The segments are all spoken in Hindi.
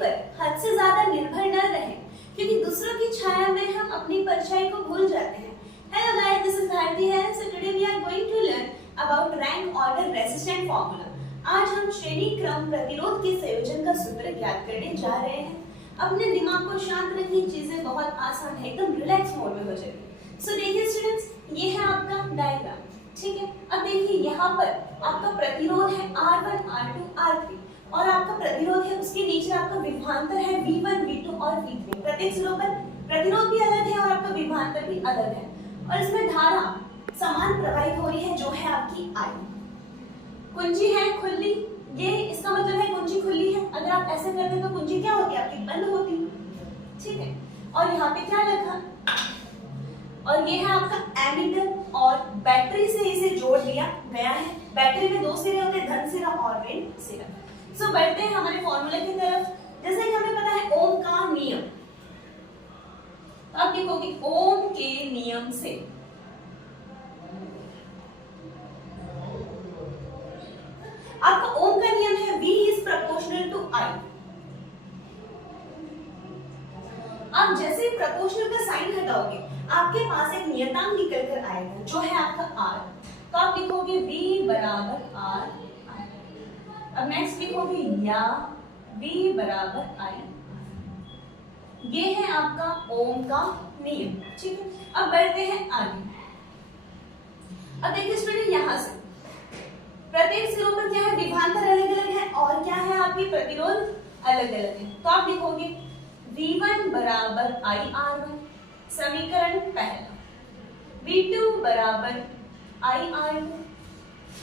पर हद से ज्यादा निर्भर न रहें, क्योंकि दूसरों की छाया में हम अपनी परछाई को भूल जाते हैं। Hello guys, this is Bharti here. So today we are going to learn about rank order resistant formula. आज हम श्रेणी क्रम प्रतिरोध के संयोजन का सूत्र ज्ञात करने जा रहे हैं। अपने दिमाग को शांत रखिए, चीजें बहुत आसान है, एकदम रिलैक्स मोड में हो जाएगी। सो देखिए स्टूडेंट्स, ये है आपका डायग्राम, ठीक है। अब देखिए यहाँ पर आपका प्रतिरोध है R1, R2, R3 और आपका प्रतिरोध है, उसके नीचे आपका विभवांतर है V1, V2 और V3। प्रत्येक सिरों पर प्रतिरोध भी अलग है और आपका विभवांतर भी अलग है, और इसमें धारा समान प्रवाहित हो रही है जो है आपकी I। कुंजी है खुली, ये इसका मतलब है कुंजी खुली है। अगर आप ऐसे करते तो कुंजी क्या होती, आपकी बंद होती, ठीक है। और यहाँ पे क्या लिखा, और ये है आपका एमीटर, और बैटरी से इसे जोड़ दिया गया है। बैटरी में दो सिरे होते हैं, धन सिरा और ऋण सिरा। सो बढ़ते हैं हमारे फॉर्मूले की तरफ। जैसे कि हमें पता है ओम का नियम, तो आप लिखोगे ओम के नियम से आपका ओम का नियम है V is proportional to I। आप जैसे ही प्रोपोर्शनल का साइन हटाओगे आपके पास एक नियतांक निकल कर आएगा जो है आपका R। तो आप लिखोगे V बराबर R। अब नेक्स्ट लिखोगे या V बराबर I। ये है आपका ओम का नियम, ठीक है। अब बढ़ते हैं आगे। अब देखिए स्टूडेंट, यहां से प्रत्येक सिरों पर क्या है, विभवांतर अलग अलग है और क्या है आपकी प्रतिरोध अलग अलग है। तो आप लिखोगे V1 बराबर IR1, समीकरण पहला। V2 बराबर IR2,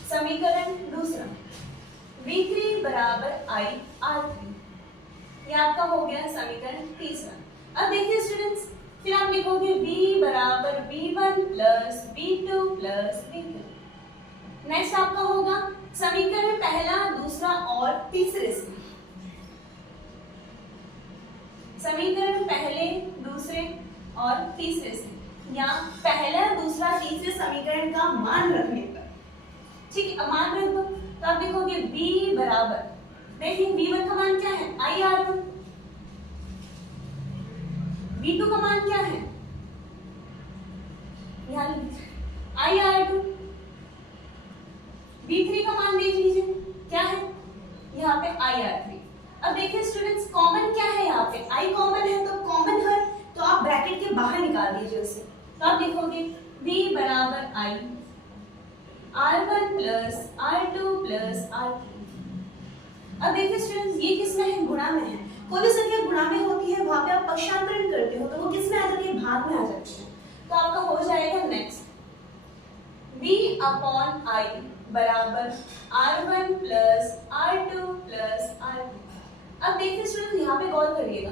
समीकरण दूसरा। V3 बराबर IR3, ये आपका हो गया समीकरण तीसरा। अब देखिए स्टूडेंट्स, फिर आप लिखोगे V बराबर V1 plus V2 plus V3। Next आपका होगा समीकरण पहला, दूसरा और तीसरे से। समीकरण पहले, दूसरे और तीसरे से, या पहला, दूसरा, तीसरे समीकरण का मान रखने पर, ठीक है। मान रख दो तो आप लिखोगे V बराबर, देखिए V1 का मान क्या है, IR1। V2 का मान क्या है, यहाँ IR2। V3 का मान देख लीजिए क्या है, यहाँ पे IR3। अब देखिए स्टूडेंट्स, कॉमन क्या है, यहाँ पे I कॉमन है, तो कॉमन है तो आप ब्रैकेट के बाहर निकाल दीजिए उसे। तो आप लिखोगे V बराबर I, R1 plus R2 plus R3। अब देखिए स्टूडेंट्स, ये किस में है, गुणा में है। कोई भी संख्या गुणा में होती है, वहां पे आप पक्षांतरण करते हो तो वो किस में आ जाती है, भाग में आ जाती है। तो आपका हो जाएगा नेक्स्ट V अपॉन I बराबर R1 plus R2 plus R3। अब देखिए स्टूडेंट, यहाँ पे गौर करिएगा,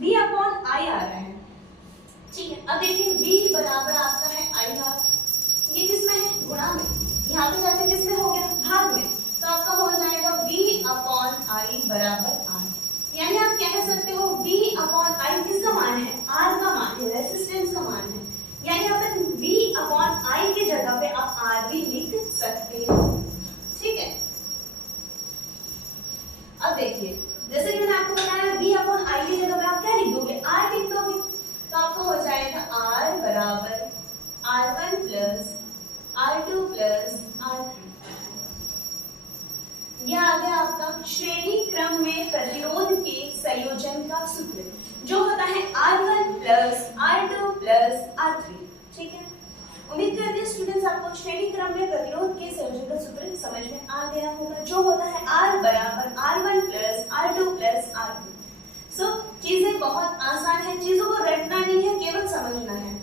V अपॉन I आ रहा है, ठीक है। अब देखिए V बराबर आपका है IR, ये किसमें है, गुणा में। यहाँ पे जाके किसमें हो गया, भाग में। तो आपका हो जाएगा V अपॉन I बराबर R। यानी आप कह सकते हो V अपॉन I किसका मान है, R का मान है, रेजिस्टेंस का मान है। यानी आप V अपॉन I की जगह पे आप R भी लिख सकते हो, ठीक है। अब देखिए, जैसे कि मैंने आपको बताया V अपॉन I की जगह पे आप क्या लिख दोगे, R लिख दोगे। तो आपको हो जाएगा R बराबर R1 plus R2 plus R3। यह आ गया आपका श्रेणी क्रम में प्रतिरोध के संयोजन का सूत्र, जो होता है R1 plus R2 plus R3, ठीक है। उम्मीद करते हैं स्टूडेंट्स आपको श्रेणी क्रम में प्रतिरोध के संयोजन का सूत्र समझ में आ गया होगा, जो होता है R बराबर R1 plus R2 plus R3। सो चीजें बहुत आसान है, चीजों को रटना नहीं है, केवल समझना है।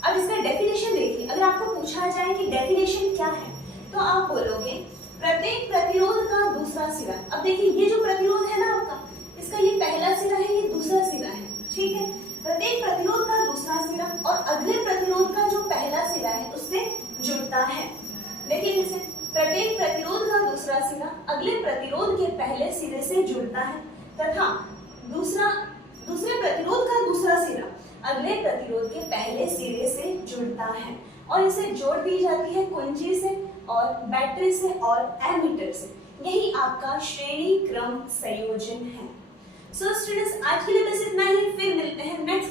अब इसका डेफिनेशन देखिए, अगर आपको पूछा जाए कि डेफिनेशन क्या है, तो आप बोलोगे प्रत्येक प्रतिरोध का दूसरा सिरा। अब देखिए ये जो प्रतिरोध है ना आपका, इसका ये पहला सिरा है, ये दूसरा सिरा है, ठीक है। प्रत्येक प्रतिरोध का दूसरा सिरा और अगले प्रतिरोध का जो पहला सिरा है उससे जुड़ता है। देखिए इसे, प्रत्येक प्रतिरोध का दूसरा सिरा अगले प्रतिरोध के पहले सिरे से जुड़ता है, तथा दूसरे प्रतिरोध का दूसरा सिरा अगले प्रतिरोध के पहले सिरे से जुड़ता है, और इसे जोड़ दी जाती है कुंजी से और बैटरी से और एमीटर से। यही आपका श्रेणी क्रम संयोजन है। सो स्टूडेंट्स, आज के लिए बस इतना ही, फिर मिलते हैं नेक्स्ट